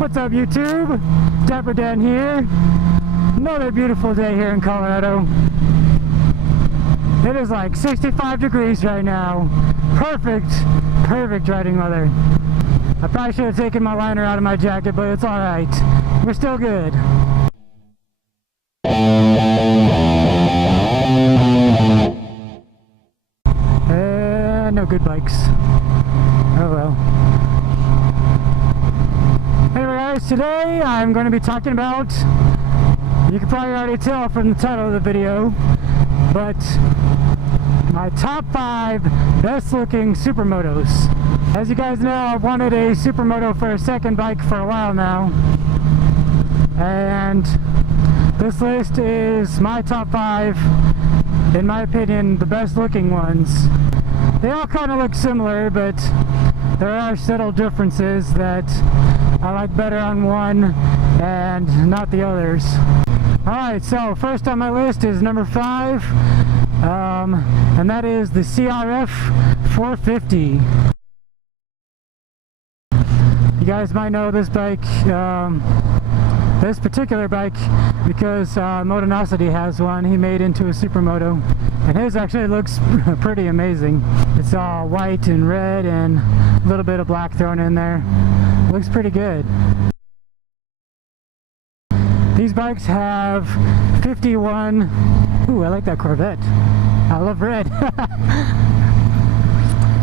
What's up, YouTube? DapperxDan here. Another beautiful day here in Colorado. It is like 65 degrees right now. Perfect riding weather. I probably should have taken my liner out of my jacket, but it's alright. We're still good. No good bikes. Oh well. Anyway guys, today I'm going to be talking about, you can probably already tell from the title of the video, but my top 5 best looking supermotos. As you guys know, I've wanted a supermoto for a second bike for a while now, and this list is my top 5, in my opinion, the best looking ones. They all kind of look similar, but there are subtle differences that I like better on one and not the others. Alright, so first on my list is number 5, and that is the CRF 450. You guys might know this bike, this particular bike, because Motovlog has one he made into a supermoto, and his actually looks pretty amazing. It's all white and red and a little bit of black thrown in there. Looks pretty good. These bikes have 51, ooh, I like that Corvette. I love red.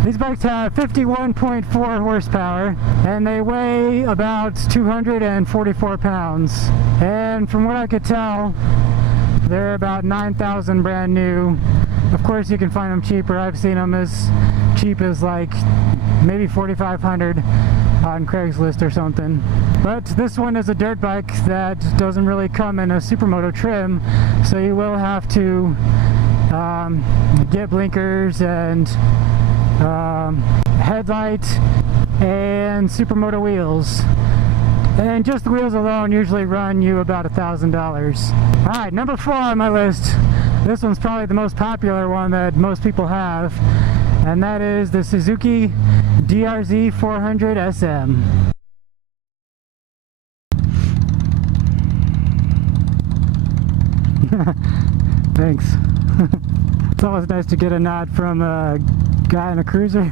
These bikes have 51.4 horsepower and they weigh about 244 pounds. And from what I could tell, they're about 9,000 brand new. Of course you can find them cheaper. I've seen them as cheap as like maybe 4,500 on Craigslist or something. But this one is a dirt bike that doesn't really come in a supermoto trim, so you will have to get blinkers and headlight and supermoto wheels, and just the wheels alone usually run you about $1,000. Alright, number 4 on my list. This one's probably the most popular one that most people have, and that is the Suzuki DRZ 400 SM. Thanks. It's always nice to get a nod from a guy in a cruiser.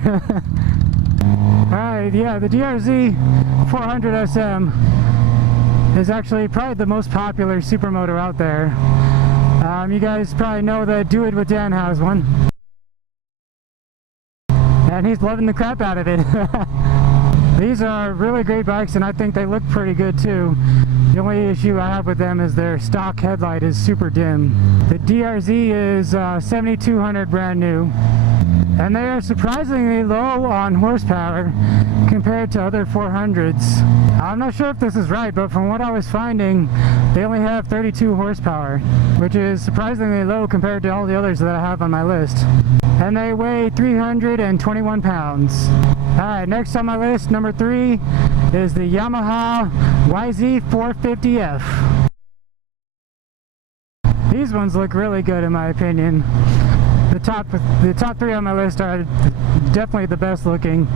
Alright, yeah, the DRZ 400 SM is actually probably the most popular supermoto out there. You guys probably know that Do It With Dan has one, and he's loving the crap out of it. These are really great bikes, and I think they look pretty good too. The only issue I have with them is their stock headlight is super dim. The DRZ is 7,200 brand new, and they are surprisingly low on horsepower compared to other 400s. I'm not sure if this is right, but from what I was finding, they only have 32 horsepower, which is surprisingly low compared to all the others that I have on my list. And they weigh 321 pounds. Alright, next on my list, number 3, is the Yamaha YZ450F. These ones look really good in my opinion. The top 3 on my list are definitely the best looking,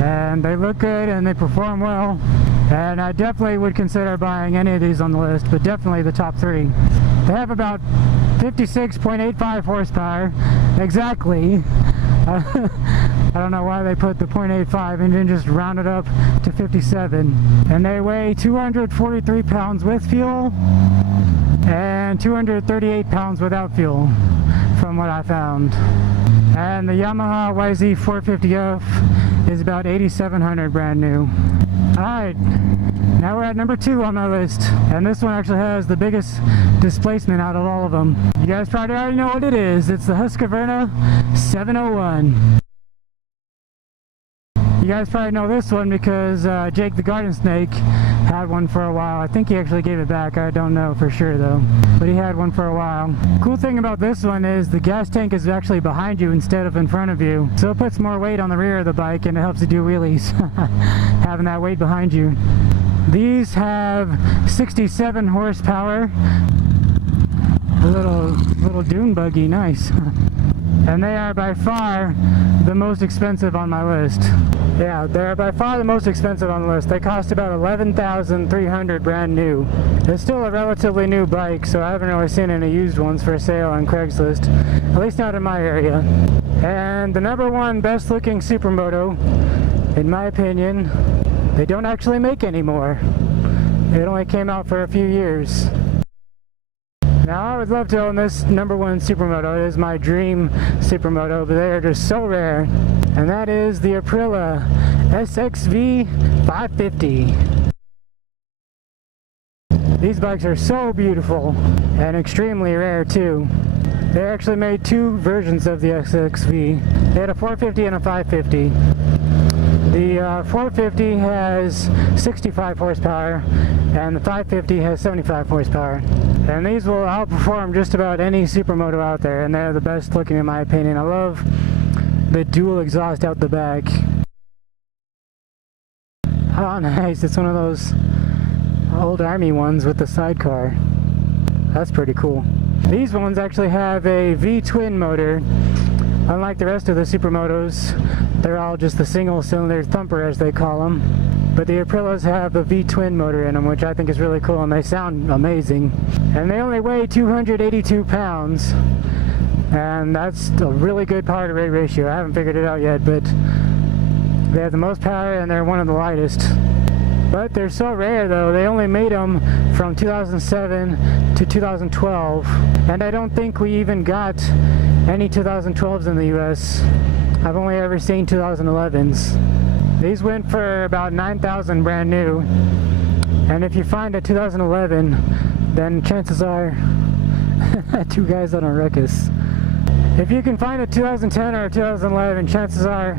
and they look good and they perform well, and I definitely would consider buying any of these on the list, but definitely the top 3. They have about 56.85 horsepower exactly. I don't know why they put the 0.85 and then just round it up to 57. And they weigh 243 pounds with fuel and 238 pounds without fuel, from what I found. And the Yamaha YZ450F is about 8,700 brand new. Alright, now we're at number 2 on my list, and this one actually has the biggest displacement out of all of them. You guys probably already know what it is. It's the Husqvarna 701. You guys probably know this one because Jake the Garden Snake had one for a while. I think he actually gave it back. I don't know for sure though, but he had one for a while. Cool thing about this one is the gas tank is actually behind you instead of in front of you, so it puts more weight on the rear of the bike and it helps you do wheelies having that weight behind you. These have 67 horsepower. A little dune buggy, nice. And they are by far the most expensive on my list. Yeah, they're by far the most expensive on the list. They cost about $11,300 brand new. It's still a relatively new bike, so I haven't really seen any used ones for sale on Craigslist, at least not in my area. And the number one best looking Supermoto, in my opinion, they don't actually make anymore. It only came out for a few years. Now I would love to own this number one Supermoto. It is my dream Supermoto, but they are just so rare. And that is the Aprilia SXV 550. These bikes are so beautiful and extremely rare too. They actually made two versions of the SXV. They had a 450 and a 550. The 450 has 65 horsepower and the 550 has 75 horsepower. And these will outperform just about any Supermoto out there, and they're the best looking in my opinion. I love the dual exhaust out the back. Oh nice, it's one of those old army ones with the sidecar. That's pretty cool. These ones actually have a V-twin motor. Unlike the rest of the Supermotos, they're all just the single cylinder thumper as they call them. But the Aprilias have a V-twin motor in them, which I think is really cool, and they sound amazing. And they only weigh 282 pounds. And that's a really good power to weight ratio. I haven't figured it out yet, but they have the most power and they're one of the lightest. But they're so rare though, they only made them from 2007 to 2012. And I don't think we even got any 2012s in the US. I've only ever seen 2011s. These went for about $9,000 brand new. And if you find a 2011, then chances are two guys on a ruckus. If you can find a 2010 or a 2011, chances are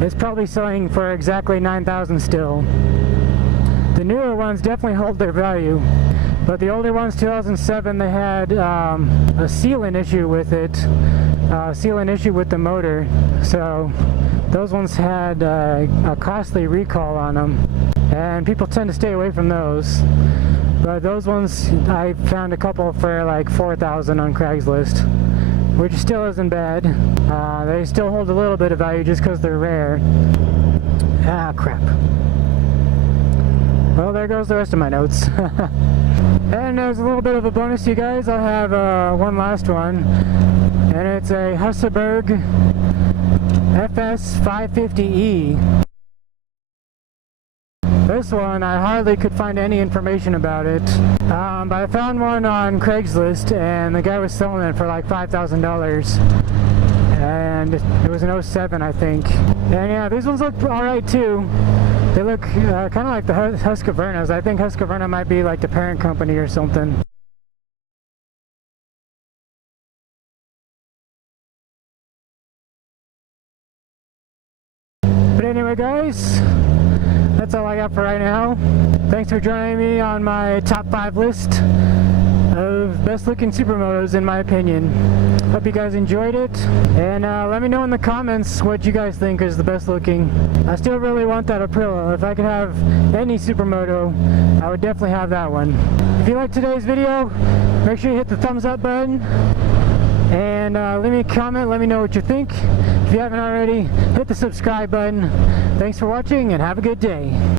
it's probably selling for exactly $9,000 still. The newer ones definitely hold their value, but the older ones, 2007, they had a sealant issue with it, sealant issue with the motor, so those ones had a costly recall on them, and people tend to stay away from those. But those ones, I found a couple for like $4,000 on Craigslist, which still isn't bad. They still hold a little bit of value just because they're rare. Ah, crap. Well, there goes the rest of my notes. And there's a little bit of a bonus, you guys. I have one last one, and it's a Husqvarna FS 550E. This one, I hardly could find any information about it, but I found one on Craigslist, and the guy was selling it for like $5,000, and it was an 07, I think. And yeah, these ones look alright too. They look kind of like the Husqvarnas. I think Husqvarna might be like the parent company or something. But anyway guys, that's all I got for right now. Thanks for joining me on my top 5 list of best looking Supermotos in my opinion. Hope you guys enjoyed it, and let me know in the comments what you guys think is the best looking. I still really want that Aprilia. If I could have any Supermoto, I would definitely have that one. If you liked today's video, make sure you hit the thumbs up button, and leave me a comment, let me know what you think. If you haven't already, hit the subscribe button. Thanks for watching and have a good day.